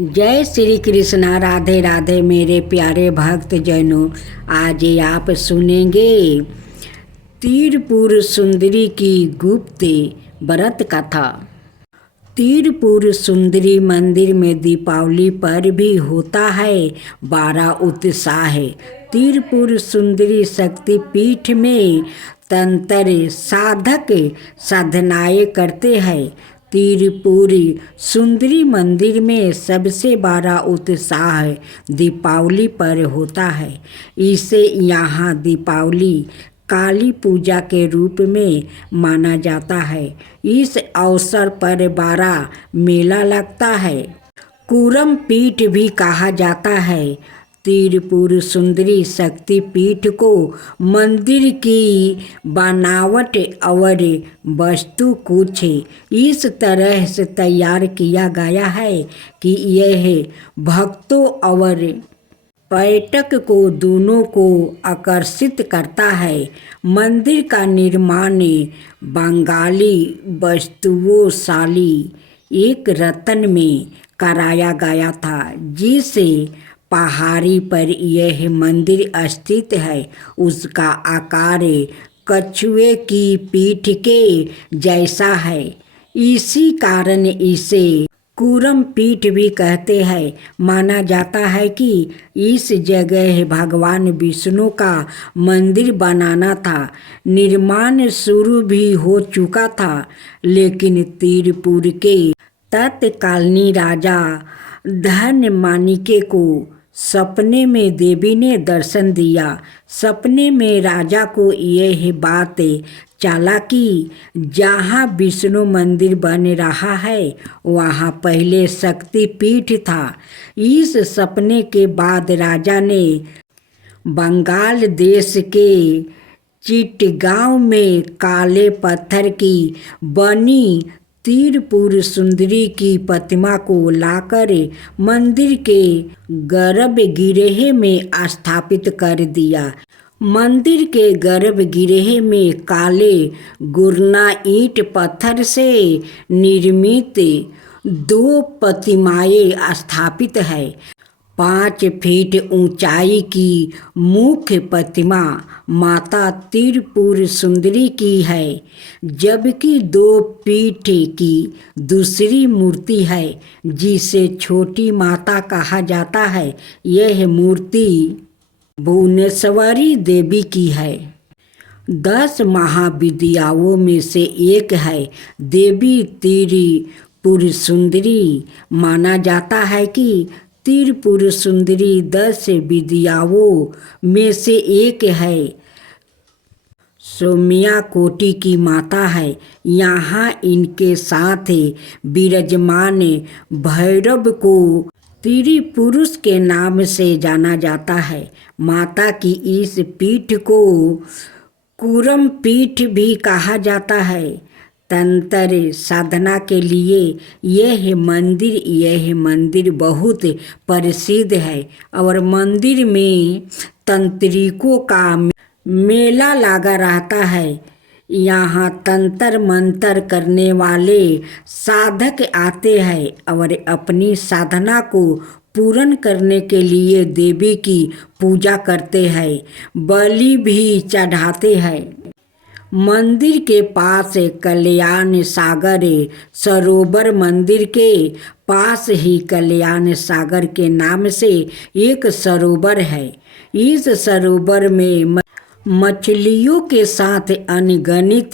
जय श्री कृष्णा। राधे राधे मेरे प्यारे भक्त जनों। आज आप सुनेंगे तीरपुर सुंदरी की गुप्त व्रत कथा। तीरपुर सुंदरी मंदिर में दीपावली पर भी होता है बड़ा उत्साह। तीरपुर सुंदरी शक्तिपीठ में तंत्र साधक साधनाएं करते हैं। त्रिपुरी सुंदरी मंदिर में सबसे बड़ा उत्साह दीपावली पर होता है। इसे यहाँ दीपावली काली पूजा के रूप में माना जाता है। इस अवसर पर बड़ा मेला लगता है। कूरम पीठ भी कहा जाता है। त्रिपुर सुंदरी शक्तिपीठ को मंदिर की बनावट और वस्तु कुछ इस तरह से तैयार किया गया है कि यह भक्तों और पर्यटक को दोनों को आकर्षित करता है। मंदिर का निर्माण बंगाली वस्तुओं शाली एक रत्न में कराया गया था, जिसे पहाड़ी पर यह मंदिर स्थित है। उसका आकार कछुए की पीठ के जैसा है। इसी कारण इसे कूरम पीठ भी कहते हैं। माना जाता है कि इस जगह भगवान विष्णु का मंदिर बनाना था। निर्माण शुरू भी हो चुका था, लेकिन तीरपुर के तत्कालीन राजा धनमाणिके को सपने में देवी ने दर्शन दिया। सपने में राजा को यह बात चला कि जहाँ विष्णु मंदिर बन रहा है वहाँ पहले शक्तिपीठ था। इस सपने के बाद राजा ने बंगाल देश के चिटगांव में काले पत्थर की बनी तीरपुर सुंदरी की प्रतिमा को लाकर मंदिर के गर्भगृह में स्थापित कर दिया। मंदिर के गर्भगृह में काले गुरना ईंट पत्थर से निर्मित 2 प्रतिमाएं स्थापित है। 5 फीट ऊंचाई की मुख्य प्रतिमा माता त्रिपुर सुंदरी की है, जबकि 2 फीट की दूसरी मूर्ति है, जिसे छोटी माता कहा जाता है। यह मूर्ति भुवनेश्वरी देवी की है। 10 महाविद्याओं में से एक है देवी त्रिपुर सुंदरी। माना जाता है कि त्रिपुर सुंदरी 10 विद्याओं में से एक है। सौम्या कोटि की माता है। यहाँ इनके साथ विराजमान भैरव को त्रिपुरुष के नाम से जाना जाता है। माता की इस पीठ को कूरम पीठ भी कहा जाता है। तंत्र साधना के लिए यह मंदिर बहुत प्रसिद्ध है और मंदिर में तंत्रिकों का मेला लगा रहता है। यहाँ तंत्र मंत्र करने वाले साधक आते हैं और अपनी साधना को पूर्ण करने के लिए देवी की पूजा करते हैं, बलि भी चढ़ाते हैं। मंदिर के पास कल्याण सागर सरोवर मंदिर के पास ही कल्याण सागर के नाम से एक सरोवर है। इस सरोवर में मछलियों के साथ अनगिनत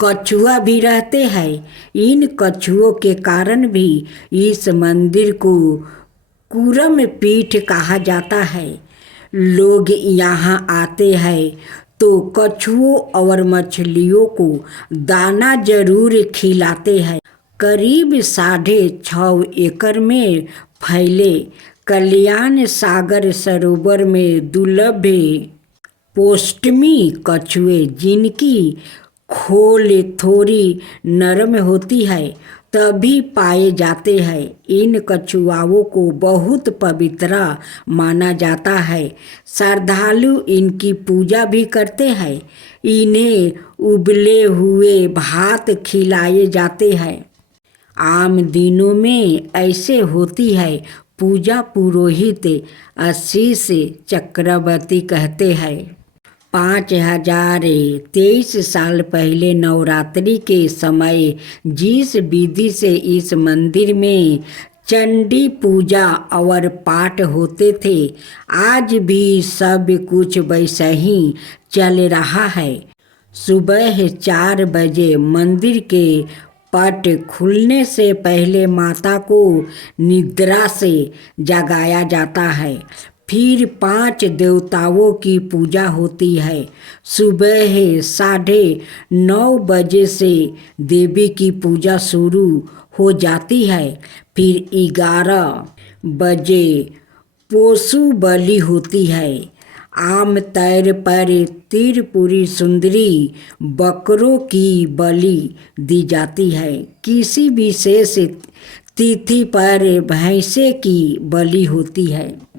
कछुआ भी रहते हैं। इन कछुओं के कारण भी इस मंदिर को कूरम पीठ कहा जाता है। लोग यहाँ आते हैं तो कछुओं और मछलियों को दाना जरूर खिलाते हैं। करीब 6.5 एकड़ में फैले कल्याण सागर सरोवर में दुर्लभ पोस्टमी कछुए, जिनकी खोल थोड़ी नरम होती है, तभी पाए जाते हैं। इन कछुआओं को बहुत पवित्र माना जाता है। श्रद्धालु इनकी पूजा भी करते हैं। इन्हें उबले हुए भात खिलाए जाते हैं। आम दिनों में ऐसे होती है पूजा। पुरोहित आशीष चक्रवर्ती कहते हैं 5023 साल पहले नवरात्रि के समय जिस विधि से इस मंदिर में चंडी पूजा और पाठ होते थे, आज भी सब कुछ वैसा ही चल रहा है। सुबह 4 बजे मंदिर के पट खुलने से पहले माता को निद्रा से जगाया जाता है। फिर 5 देवताओं की पूजा होती है। सुबह 9:30 बजे से देवी की पूजा शुरू हो जाती है। फिर 11 बजे पशु बलि होती है। आम तौर पर त्रिपुरी सुंदरी बकरों की बलि दी जाती है। किसी विशेष तिथि पर भैंसे की बलि होती है।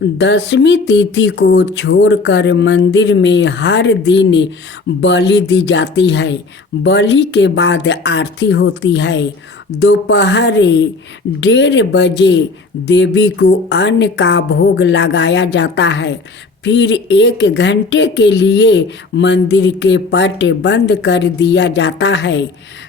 10वीं तिथि को छोड़कर मंदिर में हर दिन बलि दी जाती है। बलि के बाद आरती होती है। दोपहर 1:30 बजे देवी को अन्न का भोग लगाया जाता है। फिर 1 घंटे के लिए मंदिर के पट बंद कर दिया जाता है।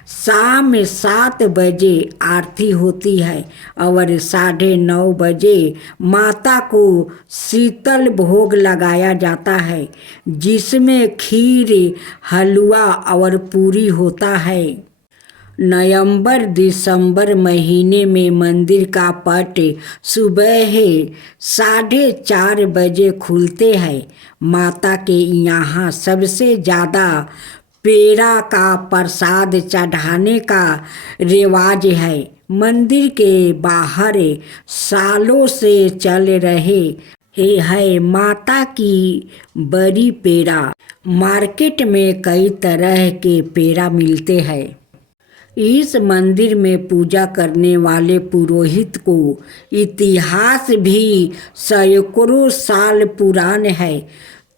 शाम 7 बजे आरती होती है और 9:30 बजे माता को शीतल भोग लगाया जाता है, जिसमें खीर, हलवा और पूरी होता है। नवंबर दिसंबर महीने में मंदिर का पट सुबह 4:30 बजे खुलते हैं। माता के यहाँ सबसे ज़्यादा पेड़ा का प्रसाद चढ़ाने का रिवाज है। मंदिर के बाहर सालों से चल रहे है माता की बड़ी पेड़ा। मार्केट में कई तरह के पेड़ा मिलते हैं। इस मंदिर में पूजा करने वाले पुरोहित को इतिहास भी सैकड़ों साल पुराना है।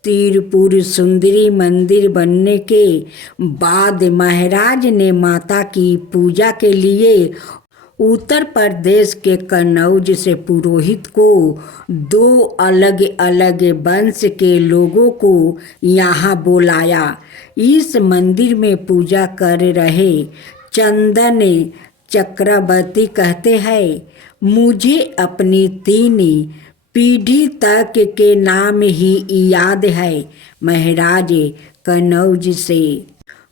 त्रिपुर सुंदरी मंदिर बनने के बाद महाराज ने माता की पूजा के लिए उत्तर प्रदेश के कन्नौज से पुरोहित को 2 अलग अलग वंश के लोगों को यहाँ बुलाया। इस मंदिर में पूजा कर रहे चंदन चक्रवर्ती कहते हैं, मुझे अपनी 3 पीढ़ी तक के नाम ही याद है। महाराज कन्नौज से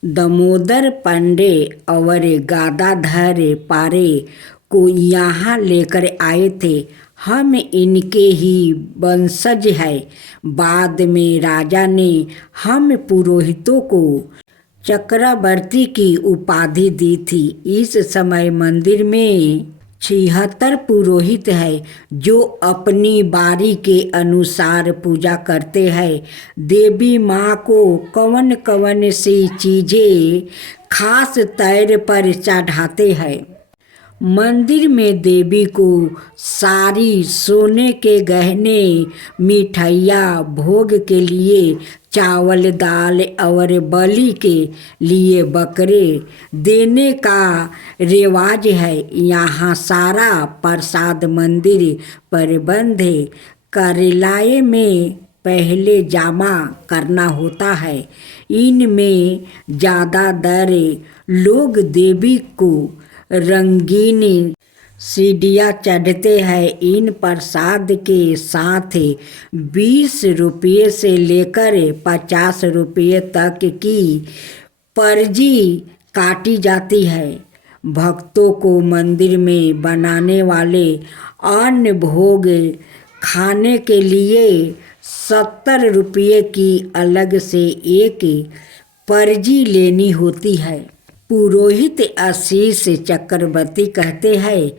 दामोदर पांडे और गदाधर पारे को यहाँ लेकर आए थे। हम इनके ही वंशज हैं। बाद में राजा ने हम पुरोहितों को चक्रवर्ती की उपाधि दी थी। इस समय मंदिर में 76 पुरोहित हैं जो अपनी बारी के अनुसार पूजा करते हैं। देवी माँ को कौन कौन सी चीज़ें खास तौर पर चढ़ाते हैं। मंदिर में देवी को सारी सोने के गहने, मिठाइयाँ, भोग के लिए चावल, दाल और बलि के लिए बकरे देने का रिवाज है। यहाँ सारा प्रसाद मंदिर प्रबंध कार्यालय में पहले जमा करना होता है। इनमें ज़्यादातर लोग देवी को रंगीन सीढ़ियाँ चढ़ते हैं। इन प्रसाद के साथ 20 रुपये से लेकर 50 रुपये तक की पर्ची काटी जाती है। भक्तों को मंदिर में बनाने वाले अन्न भोग खाने के लिए 70 रुपये की अलग से एक पर्ची लेनी होती है। पुरोहित आशीष चक्रवर्ती कहते हैं,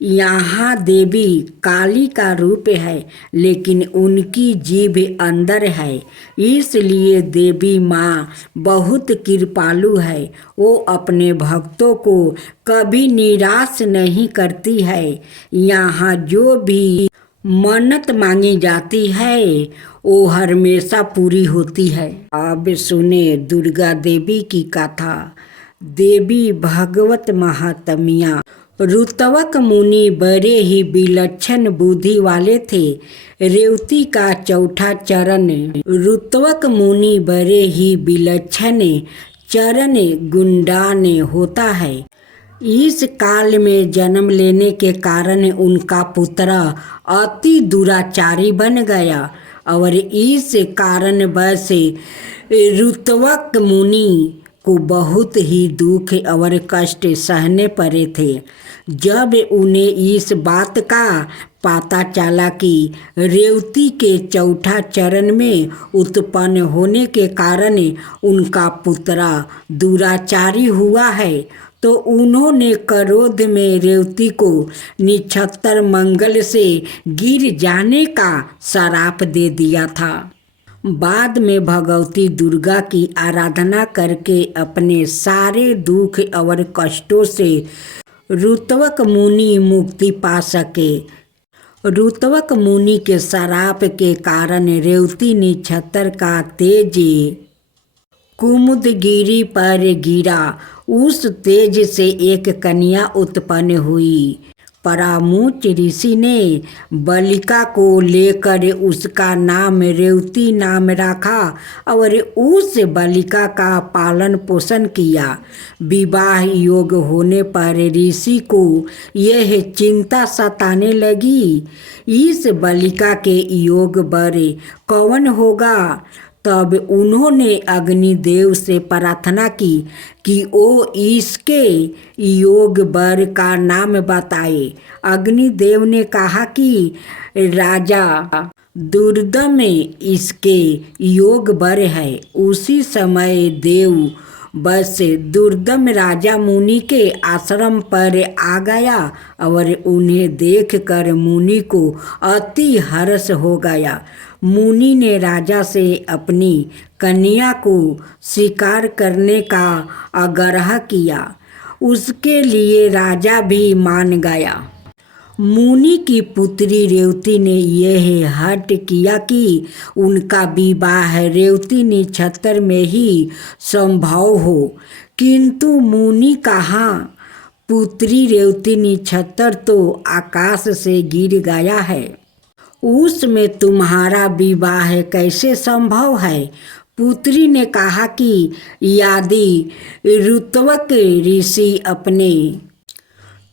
यहाँ देवी काली का रूप है, लेकिन उनकी जीभ अंदर है, इसलिए देवी माँ बहुत कृपालु है। वो अपने भक्तों को कभी निराश नहीं करती है। यहाँ जो भी मन्नत मांगी जाती है वो हमेशा पूरी होती है। अब सुने दुर्गा देवी की कथा। देवी भगवत महात्म्य। रुतवक मुनि बड़े ही विलक्षण बुद्धि वाले थे। रेवती का चौथा चरण। रुतवक मुनि बड़े ही विलक्षण चरण गुंडान होता है। इस काल में जन्म लेने के कारण उनका पुत्र अति दुराचारी बन गया और इस कारणवश रुतवक मुनि को बहुत ही दुख और कष्ट सहने पड़े थे। जब उन्हें इस बात का पता चला कि रेवती के चौथा चरण में उत्पन्न होने के कारण उनका पुत्र दुराचारी हुआ है, तो उन्होंने क्रोध में रेवती को निछत्र मंगल से गिर जाने का श्राप दे दिया था। बाद में भगवती दुर्गा की आराधना करके अपने सारे दुख और कष्टों से रुतवक मुनि मुक्ति पा सके। रुतवक मुनि के श्राप के कारण रेवती निछत्र का तेज कुमुदगिरी पर गिरा। उस तेज से एक कन्या उत्पन्न हुई। परामुच ऋषि ने बालिका को लेकर उसका नाम रेवती नाम रखा और उस बालिका का पालन पोषण किया। विवाह योग होने पर ऋषि को यह चिंता सताने लगी, इस बालिका के योग वर कौन होगा। तब उन्होंने अग्निदेव से प्रार्थना की कि वो इसके योग वर का नाम बताए। अग्निदेव ने कहा कि राजा दुर्दम इसके योग वर है। उसी समय देव बस दुर्दम राजा मुनि के आश्रम पर आ गया और उन्हें देखकर मुनि को अति हर्ष हो गया। मुनि ने राजा से अपनी कन्या को स्वीकार करने का आग्रह किया। उसके लिए राजा भी मान गया। मुनि की पुत्री रेवती ने यह हठ किया कि उनका विवाह रेवती निछत्र में ही संभव हो, किंतु मुनि कहा पुत्री रेवती निछत्र तो आकाश से गिर गया है, उसमें तुम्हारा विवाह कैसे संभव है। पुत्री ने कहा कि यदि रुतवक ऋषि अपने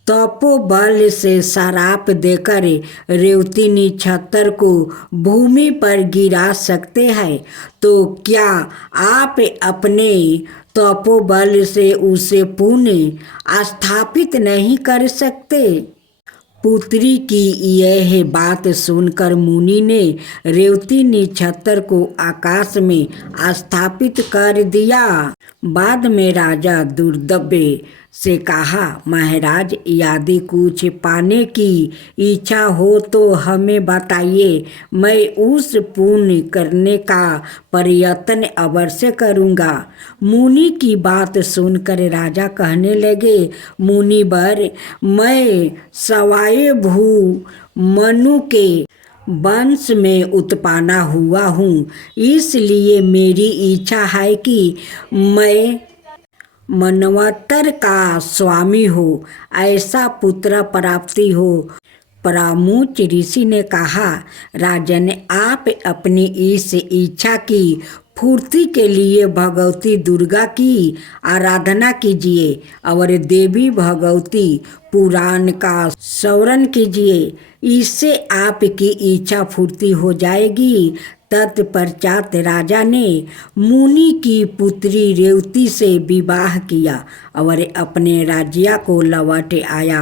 तपोबल से श्राप देकर रेवती निछत्र को भूमि पर गिरा सकते हैं, तो क्या आप अपने तपोबल से उसे पुनः स्थापित नहीं कर सकते। पुत्री की यह बात सुनकर मुनि ने रेवती निछत्र को आकाश में स्थापित कर दिया। बाद में राजा दुर्दम्य से कहा, महाराज यदि कुछ पाने की इच्छा हो तो हमें बताइए, मैं उस पुण्य करने का प्रयत्न अवश्य करूँगा। मुनि की बात सुनकर राजा कहने लगे, मुनिवर, मैं सवाए भू मनु के वंश में उत्पन्न हुआ हूँ, इसलिए मेरी इच्छा है कि मैं मनवंतर का स्वामी हो, ऐसा पुत्र प्राप्ति हो। परामुच ऋषि ने कहा, राजन, आप अपनी इस इच्छा की पूर्ति के लिए भगवती दुर्गा की आराधना कीजिए और देवी भगवती पुराण का स्मरण कीजिए, इससे आपकी इच्छा पूर्ति हो जाएगी। तत्पश्चात राजा ने मुनि की पुत्री रेवती से विवाह किया और अपने राज्य को लौट आया।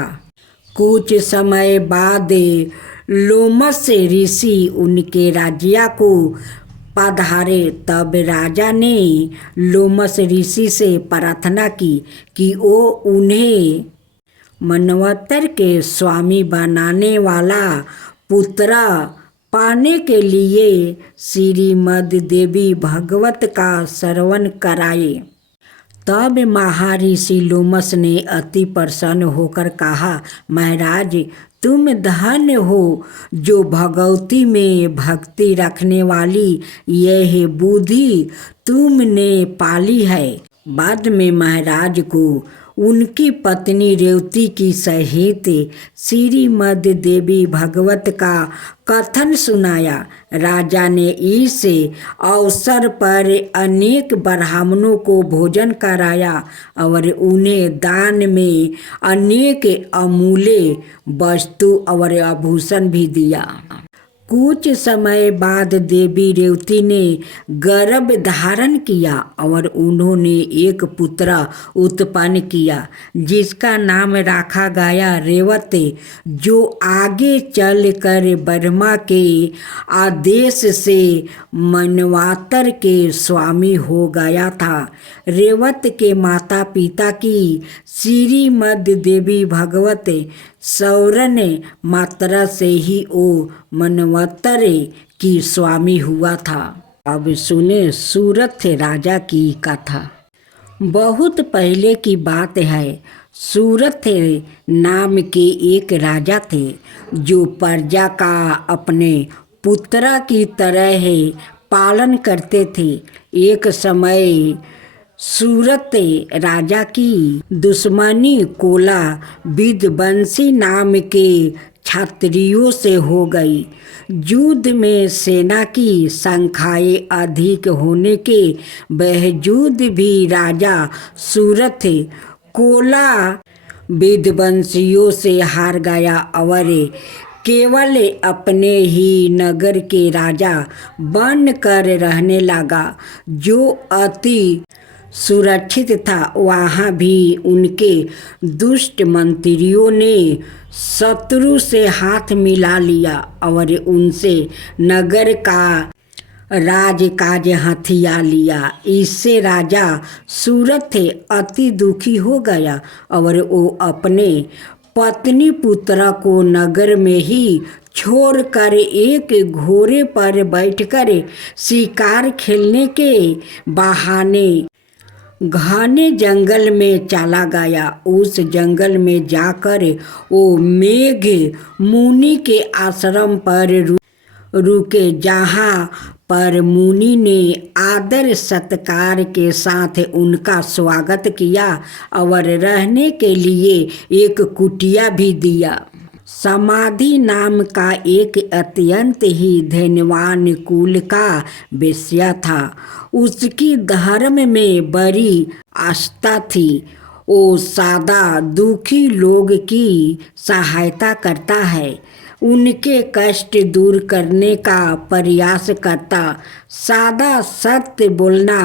कुछ समय बाद लोमस ऋषि उनके राज्य को पधारे। तब राजा ने लोमस ऋषि से प्रार्थना की कि वो उन्हें मनवंतर के स्वामी बनाने वाला पुत्र पाने के लिए श्रीमद देवी भागवत का श्रवण कराए। तब महर्षि लोमस ने अति प्रसन्न होकर कहा, महाराज, तुम धन्य हो जो भगवती में भक्ति रखने वाली यह बुद्धि तुमने पाली है। बाद में महाराज को उनकी पत्नी रेवती की सहित श्रीमद् देवी भागवत का कथन सुनाया। राजा ने इस अवसर पर अनेक ब्राह्मणों को भोजन कराया और उन्हें दान में अनेक अमूल्य वस्तु और आभूषण भी दिया। कुछ समय बाद देवी रेवती ने गर्भ धारण किया और उन्होंने एक पुत्र उत्पन्न किया जिसका नाम रखा गया रेवत, जो आगे चलकर ब्रह्मा के आदेश से मनवातर के स्वामी हो गया था। रेवत के माता पिता की श्रीमद् देवी भागवत सौरन मात्रा से ही वो मनवंतर की स्वामी हुआ था। अब सुने सूरथ राजा की कथा। बहुत पहले की बात है। सूरथ नाम के एक राजा थे जो प्रजा का अपने पुत्र की तरह पालन करते थे। एक समय सूरत राजा की दुश्मनी कोला विध्वंसी नाम के क्षत्रियों से हो गई। युद्ध में सेना की संख्याएं अधिक होने के बावजूद भी राजा सूरत कोला विध्वंसियों से हार गया और केवल अपने ही नगर के राजा बनकर रहने लगा, जो अति सुरक्षित था। वहाँ भी उनके दुष्ट मंत्रियों ने शत्रु से हाथ मिला लिया और उनसे नगर का राजकाज हथिया लिया। इससे राजा सूरथ अति दुखी हो गया और वो अपने पत्नी पुत्र को नगर में ही छोड़कर एक घोड़े पर बैठकर शिकार खेलने के बहाने घने जंगल में चला गया। उस जंगल में जाकर वो मेघ मुनि के आश्रम पर रुके, जहाँ पर मुनि ने आदर सत्कार के साथ उनका स्वागत किया और रहने के लिए एक कुटिया भी दिया। समाधि नाम का एक अत्यंत ही धनवान कुल का वेश्या था। उसकी धर्म में बड़ी आस्था थी। वो सादा दुखी लोग की सहायता करता है, उनके कष्ट दूर करने का प्रयास करता। सादा सत्य बोलना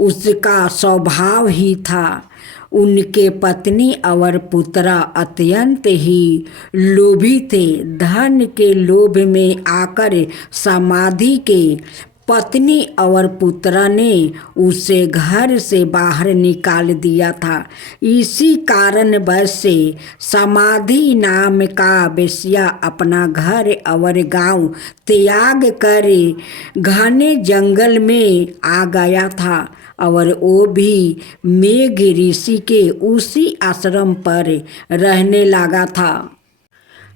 उसका स्वभाव ही था। उनके पत्नी और पुत्र अत्यंत ही लोभी थे। धन के लोभ में आकर समाधि के पत्नी और पुत्र ने उसे घर से बाहर निकाल दिया था। इसी कारण बस से समाधि नाम का वेश्या अपना घर और गांव त्याग कर घने जंगल में आ गया था और वो भी मेघ ऋषि के उसी आश्रम पर रहने लगा था,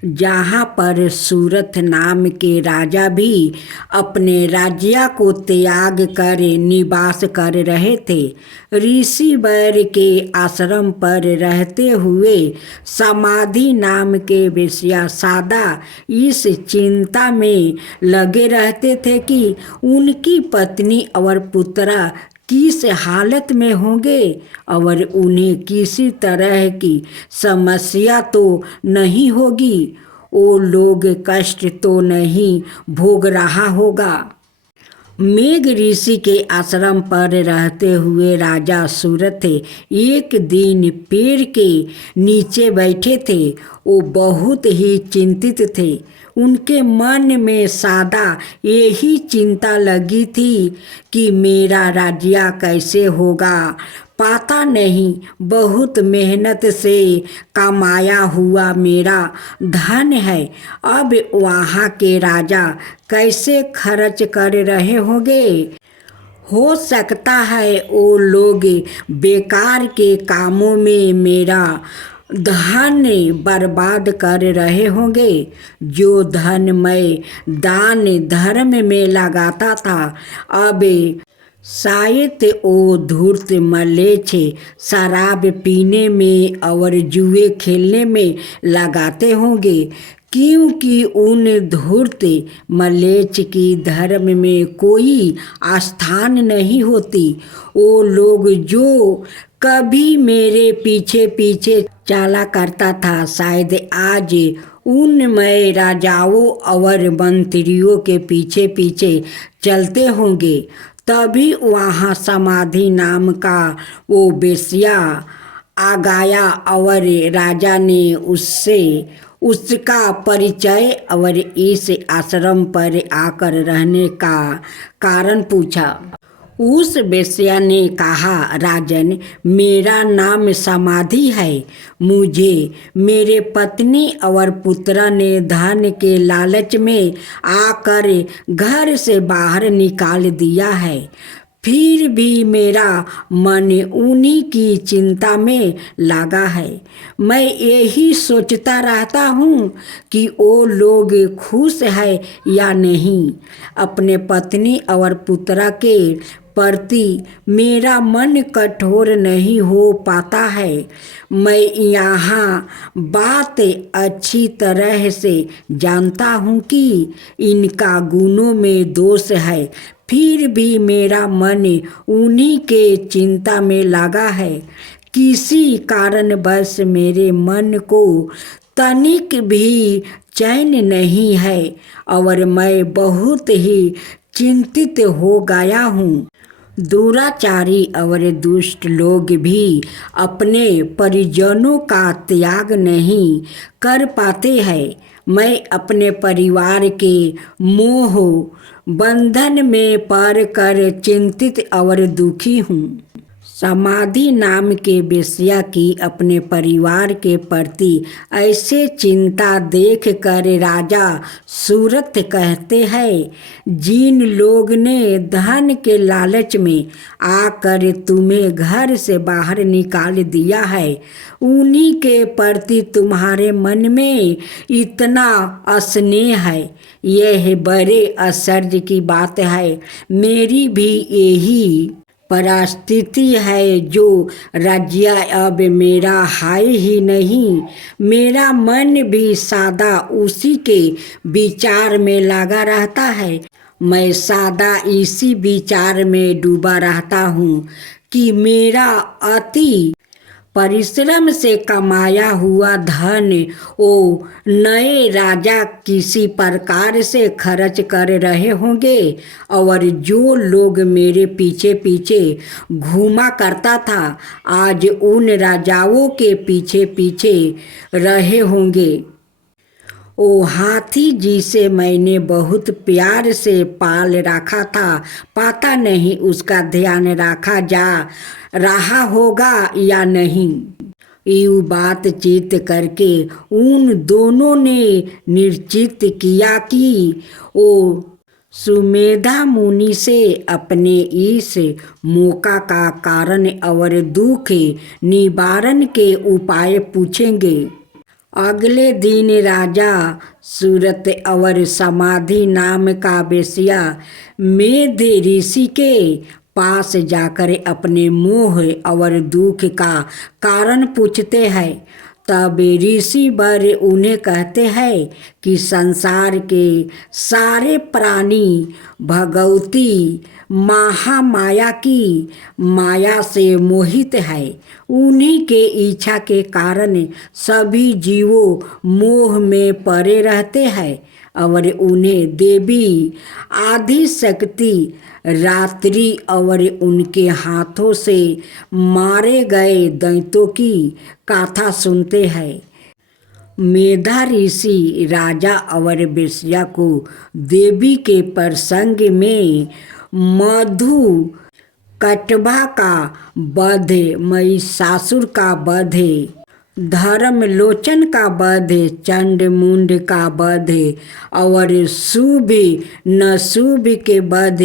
जहाँ पर सूरथ नाम के राजा भी अपने राज्य को त्याग कर निवास कर रहे थे। ऋषि वर के आश्रम पर रहते हुए समाधि नाम के वेश्या सादा इस चिंता में लगे रहते थे कि उनकी पत्नी और पुत्र किस हालत में होंगे और उन्हें किसी तरह की समस्या तो नहीं होगी, वो लोग कष्ट तो नहीं भोग रहा होगा। मेघ ऋषि के आश्रम पर रहते हुए राजा सूरथ एक दिन पेड़ के नीचे बैठे थे। वो बहुत ही चिंतित थे। उनके मन में सदा यही चिंता लगी थी कि मेरा राज्य कैसे होगा। पता नहीं, बहुत मेहनत से कमाया हुआ मेरा धन है, अब वहाँ के राजा कैसे खर्च कर रहे होंगे। हो सकता है वो लोग बेकार के कामों में मेरा धन बर्बाद कर रहे होंगे। जो धन मैं दान धर्म में लगाता था, अब शायद ओ धूर्त मलेच्छ शराब पीने में और जुए खेलने में लगाते होंगे, क्योंकि उन धूर्त मलेच्छ की धर्म में कोई आस्थान नहीं होती। वो लोग जो कभी मेरे पीछे पीछे चला करता था, शायद आज उनमय राजाओं और मंत्रियों के पीछे पीछे चलते होंगे। तभी वहाँ समाधि नाम का वो बेश्या आ गया और राजा ने उससे उसका परिचय और इस आश्रम पर आकर रहने का कारण पूछा। उस बेश्या ने कहा, राजन, मेरा नाम समाधि है। मुझे मेरे पत्नी और पुत्र ने धन के लालच में आकर घर से बाहर निकाल दिया है। फिर भी मेरा मन उन्हीं की चिंता में लगा है। मैं यही सोचता रहता हूँ कि वो लोग खुश है या नहीं। अपने पत्नी और पुत्र के प्रति मेरा मन कठोर नहीं हो पाता है। मैं यहाँ बात अच्छी तरह से जानता हूँ कि इनका गुणों में दोष है, फिर भी मेरा मन उन्हीं के चिंता में लगा है। किसी कारणवश मेरे मन को तनिक भी चैन नहीं है और मैं बहुत ही चिंतित हो गया हूँ। दुराचारी और दुष्ट लोग भी अपने परिजनों का त्याग नहीं कर पाते हैं। मैं अपने परिवार के मोह बंधन में पड़ कर चिंतित और दुखी हूँ। समाधि नाम के बेश्या की अपने परिवार के प्रति ऐसे चिंता देख कर राजा सूरत कहते हैं, जिन लोग ने धन के लालच में आकर तुम्हें घर से बाहर निकाल दिया है, उन्हीं के प्रति तुम्हारे मन में इतना स्नेह है। यह बड़े आश्चर्य की बात है। मेरी भी यही परिस्थिति है, जो राज्य अब मेरा है ही नहीं। मेरा मन भी सदा उसी के विचार में लगा रहता है। मैं सदा इसी विचार में डूबा रहता हूँ कि मेरा अति परिश्रम से कमाया हुआ धन वो नए राजा किसी प्रकार से खर्च कर रहे होंगे, और जो लोग मेरे पीछे पीछे घूमा करता था, आज उन राजाओं के पीछे पीछे रहे होंगे। ओ हाथी जिसे मैंने बहुत प्यार से पाल रखा था, पता नहीं उसका ध्यान रखा जा रहा होगा या नहीं। यूँ बातचीत करके उन दोनों ने निश्चित किया कि वो सुमेधा मुनि से अपने इस मौका का कारण और दुख निवारण के उपाय पूछेंगे। अगले दिन राजा सूरत और समाधि नाम का बेश्या मेध ऋषि के पास जाकर अपने मोह और दुख का कारण पूछते हैं। तब ऋषि वर उन्हें कहते हैं कि संसार के सारे प्राणी भगवती महामाया की माया से मोहित है। उन्हीं के इच्छा के कारण सभी जीवों मोह में पड़े रहते हैं और उन्हें देवी आदि शक्ति रात्रि और उनके हाथों से मारे गए दैत्यों की कथा सुनते हैं। मेधा ऋषि राजा और बेश्या को देवी के प्रसंग में मधु कटवा का वध, महिषासुर का वध, धर्मलोचन का वध, चंड मुंड का वध और शुभ नशुभ के वध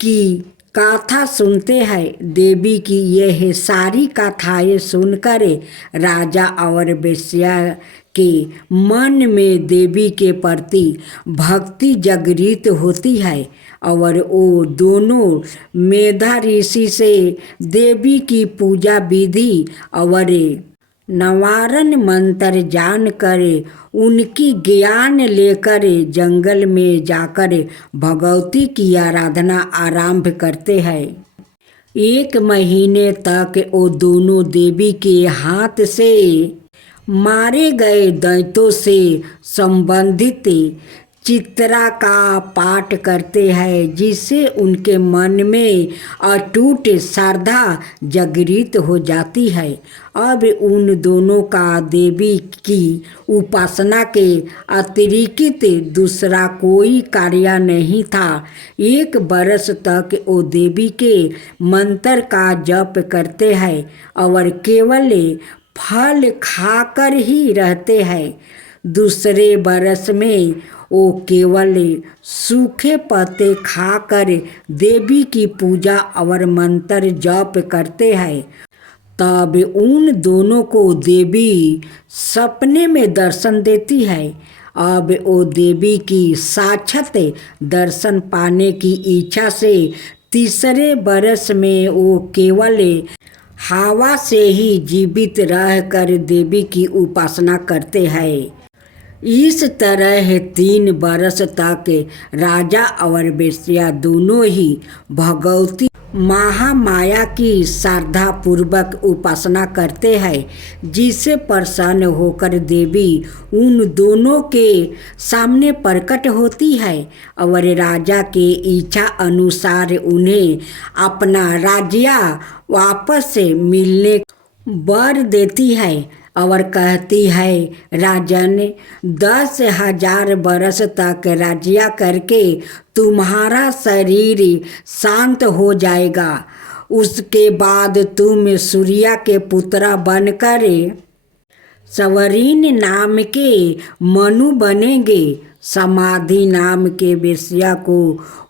की गाथा सुनते हैं। देवी की यह सारी गाथाएं सुनकर राजा और वेश्या के मन में देवी के प्रति भक्ति जागृत होती है और वो दोनों मेधा ऋषि से देवी की पूजा विधि और नवारण मंत्र जानकर उनकी ज्ञान लेकर जंगल में जाकर भगवती की आराधना आरंभ करते हैं। 1 महीने तक वो दोनों देवी के हाथ से मारे गए दैत्यों से संबंधित चित्रा का पाठ करते हैं, जिससे उनके मन में अटूट श्रद्धा जागृत हो जाती है। अब उन दोनों का देवी की उपासना के अतिरिक्त दूसरा कोई कार्य नहीं था। 1 बरस तक वो देवी के मंत्र का जप करते हैं और केवल फल खाकर ही रहते हैं। दूसरे बरस में वो केवल सूखे पत्ते खाकर देवी की पूजा और मंत्र जप करते हैं। तब उन दोनों को देवी सपने में दर्शन देती है। अब वो देवी की साक्षात दर्शन पाने की इच्छा से तीसरे बरस में वो केवल हवा से ही जीवित रहकर देवी की उपासना करते हैं। इस तरह 3 बरस तक राजा और वेश्या दोनों ही भगवती महामाया की श्रद्धा पूर्वक उपासना करते हैं, जिससे प्रसन्न होकर देवी उन दोनों के सामने प्रकट होती है और राजा के इच्छा अनुसार उन्हें अपना राज्य वापस मिलने वर देती है और कहती है, राजन 10,000 बरस तक राज्य करके तुम्हारा शरीर शांत हो जाएगा। उसके बाद तुम सूर्य के पुत्र बनकर सवरीन नाम के मनु बनेंगे। समाधि नाम के वेश्या को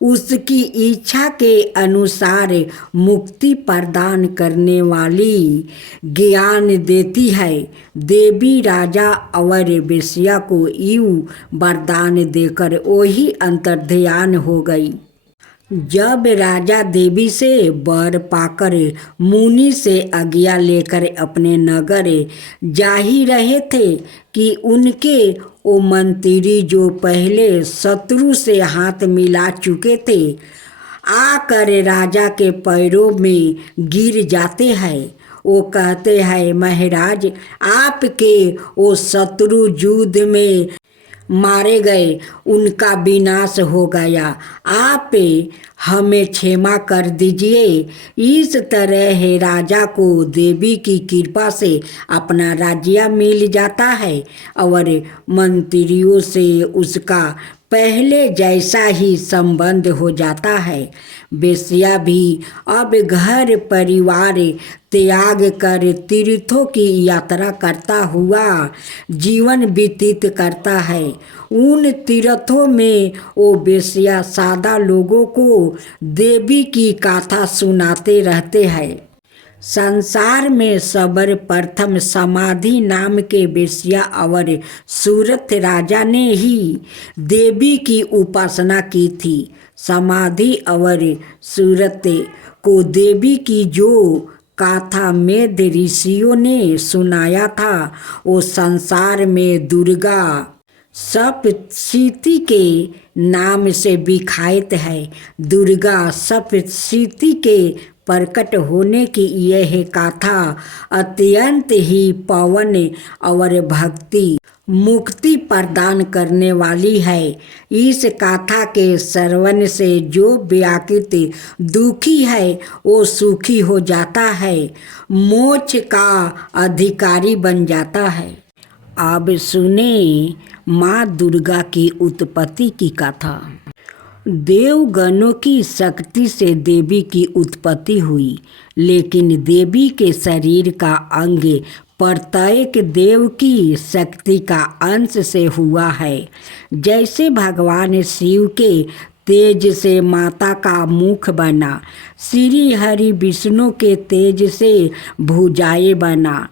उसकी इच्छा के अनुसार मुक्ति प्रदान करने वाली ज्ञान देती है। देवी राजा और वेश्या को यूं वरदान देकर वही अंतर्ध्यान हो गई। जब राजा देवी से वर पाकर मुनि से आज्ञा लेकर अपने नगर जा ही रहे थे कि उनके वो मंत्री जो पहले शत्रु से हाथ मिला चुके थे आकर राजा के पैरों में गिर जाते हैं। वो कहते हैं, महाराज आपके वो शत्रु युद्ध में मारे गए, उनका विनाश हो गया, आप हमें क्षमा कर दीजिए। इस तरह राजा को देवी की कृपा से अपना राज्य मिल जाता है और मंत्रियों से उसका पहले जैसा ही संबंध हो जाता है। वेश्या भी अब घर परिवार त्याग कर तीर्थों की यात्रा करता हुआ जीवन व्यतीत करता है। उन तीर्थों में वो वेश्या सादा लोगों को देवी की गाथा सुनाते रहते हैं। संसार में सर्वप्रथम समाधि नाम के वेश्या और सूरत राजा ने ही देवी की उपासना की थी। समाधि और सूरत को देवी की जो गाथा मेध ऋषियों ने सुनाया था वो संसार में दुर्गा सप्तशती के नाम से विख्यात है। दुर्गा सप्तशती के प्रकट होने की यह गाथा अत्यंत ही पावन और भक्ति मुक्ति प्रदान करने वाली है। इस गाथा के श्रवण से जो व्याकुल दुखी है वो सुखी हो जाता है, मोक्ष का अधिकारी बन जाता है। अब सुने माँ दुर्गा की उत्पत्ति की कथा। देवगणों की शक्ति से देवी की उत्पत्ति हुई, लेकिन देवी के शरीर का अंग प्रत्येक देव की शक्ति का अंश से हुआ है। जैसे भगवान शिव के तेज से माता का मुख बना, श्री हरि विष्णु के तेज से भुजाएं बना,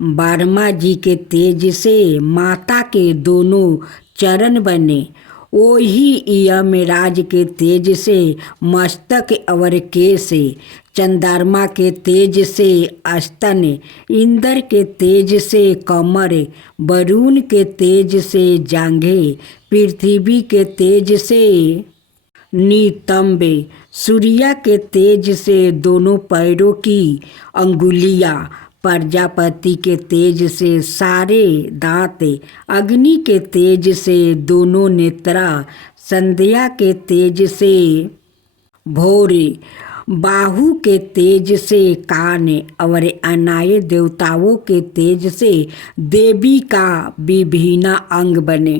ब्रह्मा जी के तेज से माता के दोनों चरण बने, वही यमराज के तेज से मस्तक और केश, चंद्रमा के तेज से स्तन, इंद्र के तेज से कमर, वरुण के तेज से जांघें, पृथ्वी के तेज से नितंबे, सूर्य के तेज से दोनों पैरों की अंगुलियां, प्रजापति के तेज से सारे दांत, अग्नि के तेज से दोनों नेत्रा, संध्या के तेज से भौरे, बाहु के तेज से कान और अन्य देवताओं के तेज से देवी का विभिन्न अंग बने।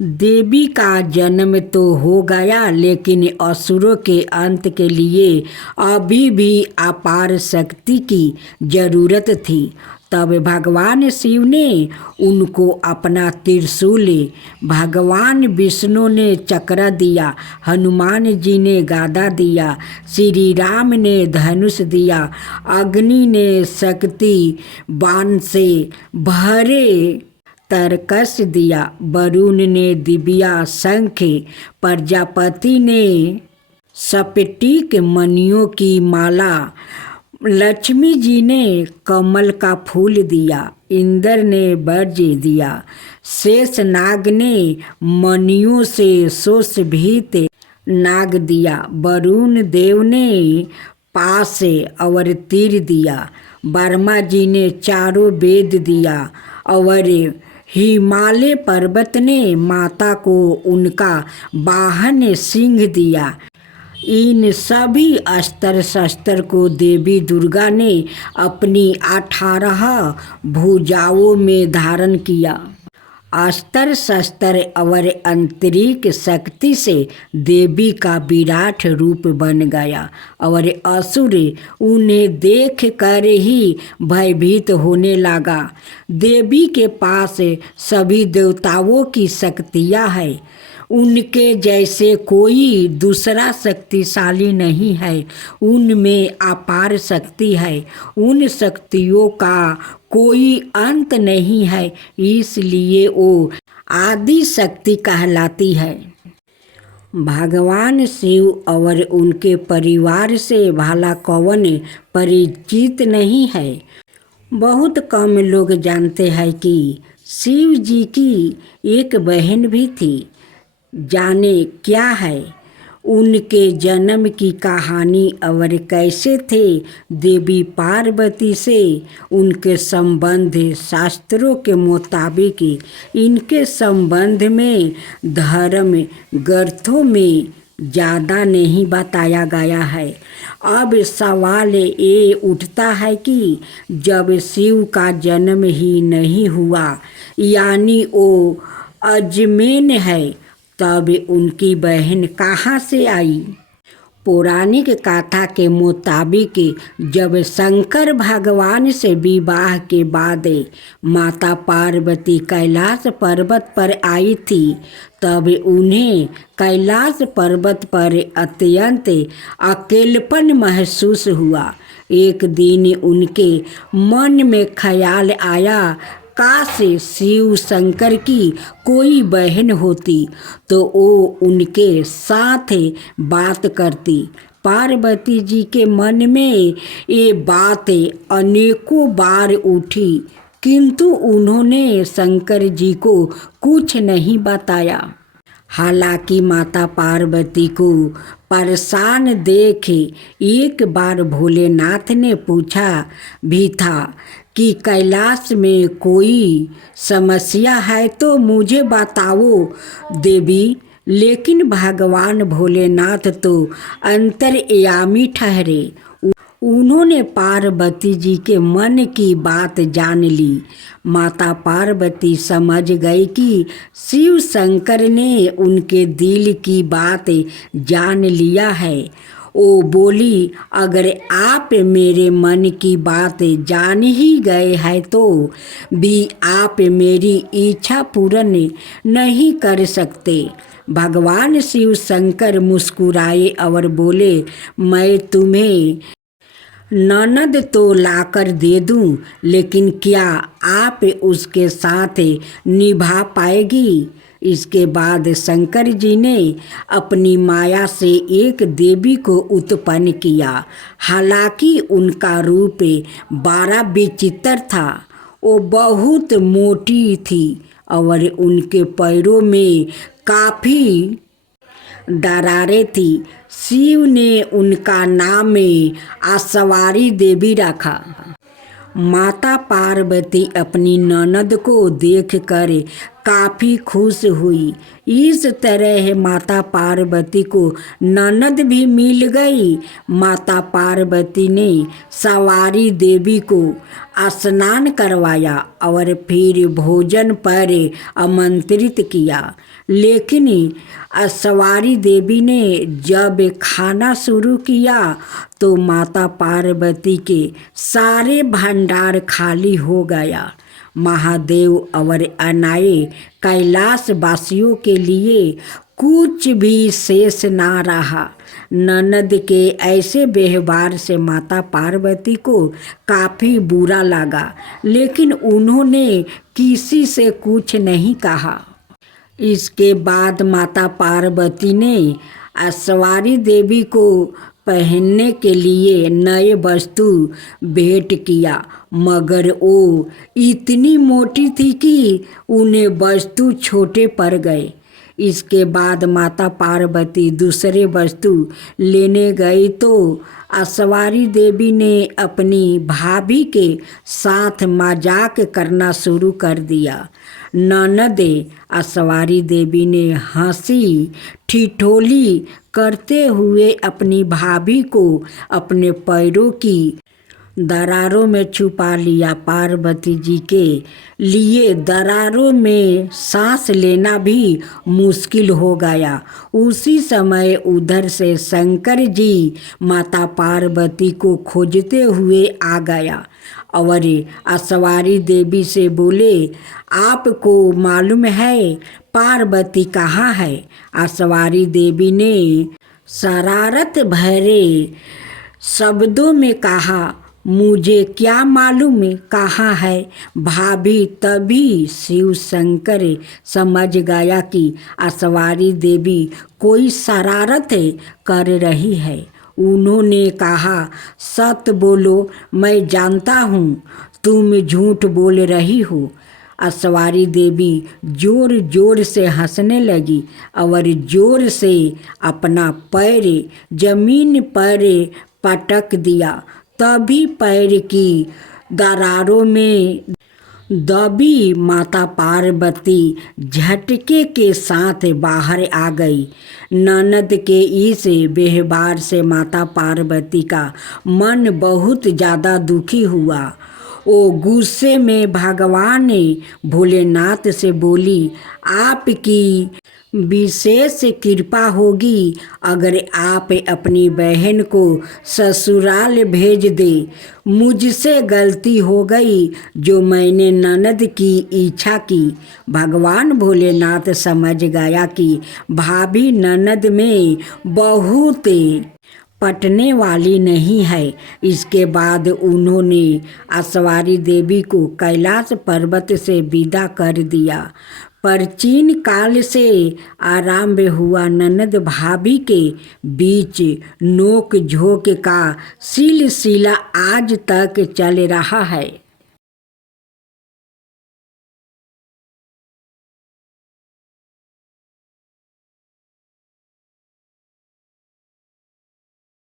देवी का जन्म तो हो गया, लेकिन असुरों के अंत के लिए अभी भी अपार शक्ति की जरूरत थी। तब भगवान शिव ने उनको अपना त्रिशूल, भगवान विष्णु ने चक्र दिया, हनुमान जी ने गदा दिया, श्री राम ने धनुष दिया, अग्नि ने शक्ति बाण से भरे तरकस दिया, वरुण ने दिव्या शंख, प्रजापति ने स्फटिक मणियों की माला, लक्ष्मी जी ने कमल का फूल दिया, इंद्र ने वज्र दिया, शेष नाग ने मणियों से सुशोभित नाग दिया, वरुण देव ने पाश और तीर दिया, ब्रह्मा जी ने चारों वेद दिया और हिमालय पर्वत ने माता को उनका वाहन सिंह दिया। इन सभी अस्त्र शस्त्र को देवी दुर्गा ने अपनी 18 भुजाओं में धारण किया। अस्त्र शस्त्र और आंतरिक शक्ति से देवी का विराट रूप बन गया और असुर उन्हें देख कर ही भयभीत होने लगा। देवी के पास सभी देवताओं की शक्तियाँ हैं, उनके जैसे कोई दूसरा शक्तिशाली नहीं है, उनमें अपार शक्ति है, उन शक्तियों का कोई अंत नहीं है, इसलिए वो आदि शक्ति कहलाती है। भगवान शिव और उनके परिवार से भला कौन परिचित नहीं है। बहुत कम लोग जानते हैं कि शिव जी की एक बहन भी थी। जाने क्या है उनके जन्म की कहानी और कैसे थे देवी पार्वती से उनके संबंध। शास्त्रों के मुताबिक इनके संबंध में धर्म ग्रंथों में ज़्यादा नहीं बताया गया है। अब सवाल ये उठता है कि जब शिव का जन्म ही नहीं हुआ, यानी वो अजमेन है, तब उनकी बहन कहाँ से आई। पौराणिक कथा के मुताबिक जब शंकर भगवान से विवाह के बाद माता पार्वती कैलाश पर्वत पर आई थी, तब उन्हें कैलाश पर्वत पर अत्यंत अकेलापन महसूस हुआ। एक दिन उनके मन में ख्याल आया, काश शिव शंकर की कोई बहन होती तो वो उनके साथ बात करती। पार्वती जी के मन में ये बात अनेकों बार उठी, किंतु उन्होंने शंकर जी को कुछ नहीं बताया। हालांकि माता पार्वती को परेशान देख एक बार भोलेनाथ ने पूछा भी था कि कैलाश में कोई समस्या है तो मुझे बताओ देवी, लेकिन भगवान भोलेनाथ तो अंतर्यामी ठहरे। उन्होंने पार्वती जी के मन की बात जान ली। माता पार्वती समझ गई कि शिव शंकर ने उनके दिल की बात जान लिया है। वो बोली, अगर आप मेरे मन की बात जान ही गए हैं तो भी आप मेरी इच्छा पूर्ण नहीं कर सकते। भगवान शिव शंकर मुस्कुराए और बोले, मैं तुम्हें ननद तो लाकर दे दूं, लेकिन क्या आप उसके साथ निभा पाएगी? इसके बाद शंकर जी ने अपनी माया से एक देवी को उत्पन्न किया। हालांकि उनका रूप बड़ा विचित्र था। वो बहुत मोटी थी और उनके पैरों में काफ़ी दरारें थी। शिव ने उनका नाम आसवारी देवी रखा। माता पार्वती अपनी ननद को देखकर काफ़ी खुश हुई। इस तरह माता पार्वती को ननद भी मिल गई। माता पार्वती ने सवारी देवी को स्नान करवाया और फिर भोजन पर आमंत्रित किया। लेकिन सवारी देवी ने जब खाना शुरू किया तो माता पार्वती के सारे भंडार खाली हो गया। महादेव और अनाए कैलाश वासियों के लिए कुछ भी शेष ना रहा। ननद के ऐसे व्यवहार से माता पार्वती को काफ़ी बुरा लगा, लेकिन उन्होंने किसी से कुछ नहीं कहा। इसके बाद माता पार्वती ने सवारी देवी को पहनने के लिए नए वस्तु भेंट किया, मगर वो इतनी मोटी थी कि उन्हें वस्तु छोटे पड़ गए। इसके बाद माता पार्वती दूसरे वस्तु लेने गई तो सवारी देवी ने अपनी भाभी के साथ मजाक करना शुरू कर दिया। ननद सवारी देवी ने हंसी ठिठोली करते हुए अपनी भाभी को अपने पैरों की दरारों में छुपा लिया। पार्वती जी के लिए दरारों में सांस लेना भी मुश्किल हो गया। उसी समय उधर से शंकर जी माता पार्वती को खोजते हुए आ गया और सवारी देवी से बोले, आपको मालूम है पार्वती कहाँ है? सवारी देवी ने शरारत भरे शब्दों में कहा, मुझे क्या मालूम कहाँ है भाभी? तभी शिव शंकर समझ गया कि सवारी देवी कोई शरारत कर रही है। उन्होंने कहा, सत्य बोलो, मैं जानता हूँ तुम झूठ बोल रही हो। सवारी देवी जोर जोर से हंसने लगी और जोर से अपना पैर जमीन पर पटक दिया। तभी पैर की दरारों में दबी माता पार्वती झटके के साथ बाहर आ गई। ननद के इस व्यवहार से माता पार्वती का मन बहुत ज़्यादा दुखी हुआ। वो गुस्से में भगवान भोलेनाथ से बोली, आपकी विशेष कृपा होगी अगर आप अपनी बहन को ससुराल भेज दे। मुझसे गलती हो गई जो मैंने ननद की इच्छा की। भगवान भोलेनाथ समझ गया कि भाभी ननद में बहुत पटने वाली नहीं है। इसके बाद उन्होंने सवारी देवी को कैलाश पर्वत से विदा कर दिया। प्राचीन काल से आरंभ हुआ ननद भाभी के बीच नोक झोंक का सिलसिला आज तक चल रहा है।